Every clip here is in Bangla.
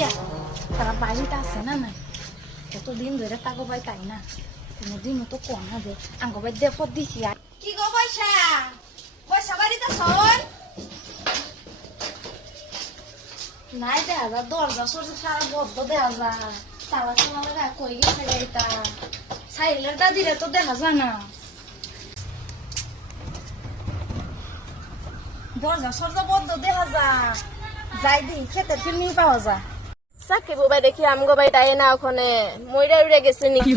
কিয়া তারা বাড়িতে আছে না নাই কতদিন ধরে টাকা পাই তাই না কোনোদিনও তো কম না যে আঙ্গবাই দেখত দিছি আর কি গো পয়সা পয়সা বাড়িতে শোন নাই দেখা যা দরজা সরছে সারা বদ্ধ দেখা যা তালা চালা লাগা কই গেছে গাড়িটা সাইলের দাদিরে তো দেখা যায় না দরজা সরজা বদ্ধ দেখা যা যাই দি খেতের ফিল্মিং পাওয়া যা সাকি বুবাই দেখি আমগো বাড়িতে আয় না ওখানে মইরা উড়ে গেছে নাকি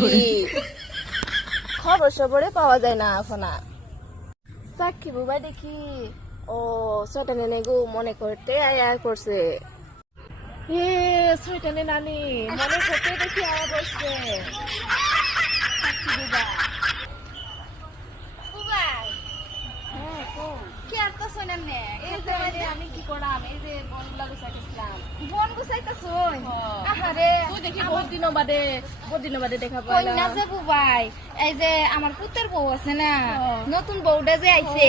খবর সবরে পাওয়া যায় না এখন আর সাকি বুবাই দেখি ও সটানে নেগো মনে করতে আয়া করছে এ সটানে নানি মনে করতে দেখি আয়া করছে সাকি বুবাই বুবাই হ্যাঁ কো কি আর তো শুনেন নে এই যে আমি কি করলাম এই যে বনগুলা গুছাইতেছিলাম বন গুছাইতাছুন আহারে তুই দেখি বহুত দিন বাদে দেখা কই পাইলাম না যে বুবাই এই যে আমার পুতের বউ আছে না নতুন বউটা যে আইছে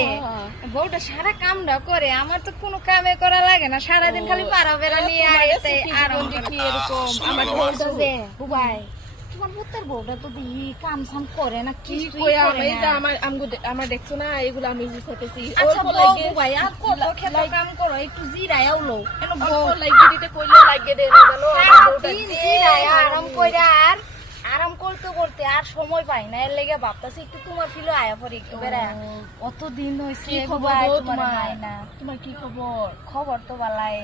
বউটা সারা কামটা করে আমার তো কোনো কামে করা লাগে না সারাদিন খালি পাড়া বেড়া নিয়ে আইতে আর দেখি এরকম আমার বউটা যে বুবাই তোমার পুতের বউটা তো দেখি কাম সাম করে না কি কিছুই কই করে এই যে না। আমার দেখছো না এগুলো আমি গুছাইতেছি আচ্ছা অল্প বউ লাগে বুবাই আর কত খেতে কাম করো একটু জিরায়াও লো কেন বউ অল্প লাগে দিতে কইলে লাগে দে না জানো আমার বউটা সারাদিন যে জিরায়া আরাম কইরা আর আরাম করতে করতে আর সময় পাই না এর লেগে ভাবতাছি একটু তোমার ফিলো আয়া পড়ি একটু বেড়া অত দিন হইছে কি খবর বুবাই গো তোমার তোমার? নাই না তোমার কি খবর খবর তো বালাই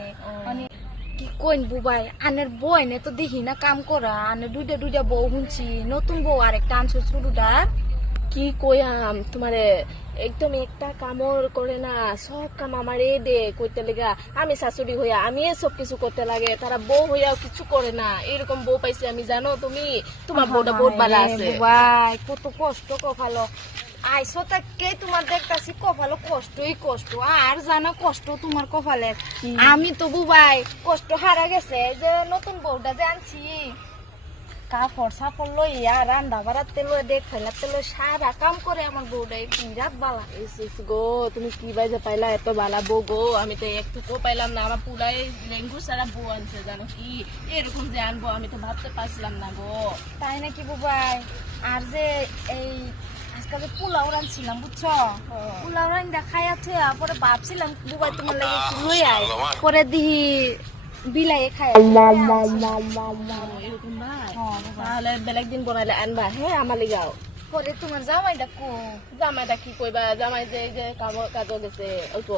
মানে কি কইন বুবাই আনের বই নে তো দেখি না কাম করা আনে দুইটা বউ শুনছি নতুন বউ আরেকটা আনছো ছোটটা কি কইয়াম তোমারে একদম একটা কামর করে না সব কাম আমারে দে কইতে লেগা আমি শাশুড়ি হইয়া আমি সব কিছু করতে লাগে তারা বউ হইয়াও কিছু করে না এরকম বউ পাইছি আমি জানো তুমি তোমার বউটা বহুত ভালো আছে বুবাই কত কষ্ট কপালো আইসো তাকে তোমার দেখতাছি কপালো কষ্টই কষ্ট আর জানা কষ্ট তোমার কপালে আমি তো বুবাই কষ্ট হারা গেছে এই যে নতুন বউটা যে আনছি কাপড় সাপড় লইয়া রান্না বাড়াতে লই দেখ ফেলাতে লই সারা কাম করে আমার বউটা বিরাট বালা ইস গো তুমি কি বাইজে পাইলা এত বালা বউ গো আমি তো একটুকু পাইলাম না আমার পুরাই লেঙ্গু সারা বউ আনছে জানো কি এরকম যে আনবো আমি তো ভাবতে পারছিলাম না গো তাই নাকি বুবাই আর যে এই আজকে যে পোলাও রানছিলাম বুঝছো পোলাও রান দেখাইয়া থুয়া পরে ভাবছিলাম বুবাই তোমার লাগে একটু লই আয় পরে দিহি বিলাই খাই এরকম ভাই তাহলে বেলেগ দিন বনাইলে আনবা হ্যাঁ আমার লিগাও পরে তোমার জামাইটা কো জামাইটা কি কইবা জামাই যে এই যে কাজও গেছে অল্প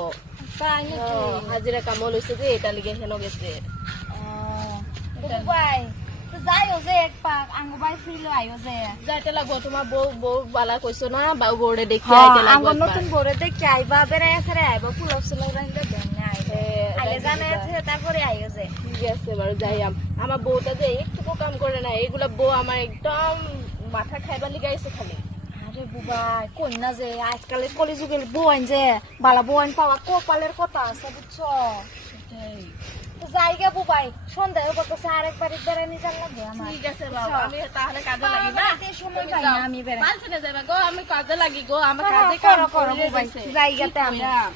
তাই নাকি হাজিরা কামও লইছে যে এটা লিগে হেন গেছে বুবাই তো যাইও যে এক পাক আঙ্গু বাই ফিরলো আইও যে যাইতে লাগবো তোমার বউ বালা কইছো না বাউ বউরে দেখি আইতে লাগবো আঙ্গু নতুন বরে দেখে আইবা বেড়াই আছে রে আইবা পোলাও সুলাও রান্দা দেন না আইলে জানে আছে তারপরে আইও যে ঠিক আছে বারো যাইয়াম আমার বউটা যে একটুকু কাম করে না এগুলা বউ আমার একদম মাথা খাইবার লিগাইছে খালি আরে বুবাই কই না যে আজকাল কলিযুগের বউন যে বালা বউন পাওয়া কপালের কথা আছে বুঝছো তো যাইগে বুবাই সন্ধ্যা করতেছে আরেকবার বেড়ানি যান লাগবে আমার ঠিক আছে বাবা আমি তাহলে কাজে লাগি না সময় পাই না আমি বেড়াই পাঁচজনে যাইবা গো আমি কাজে লাগি গো আমার করো, কাজে করো, কাম করো, করে বুবাই, দিছে। জায়গাতে আমি। কি কইরাম?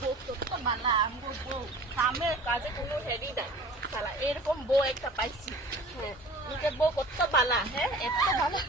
বউ তো বালা আমগো বউ কামের কাজে কোনো হেরি নাই শালা এরকম বউ একটা পাইছি হ্যাঁ নিজের বউ কত বালা হ্যাঁ এত বালা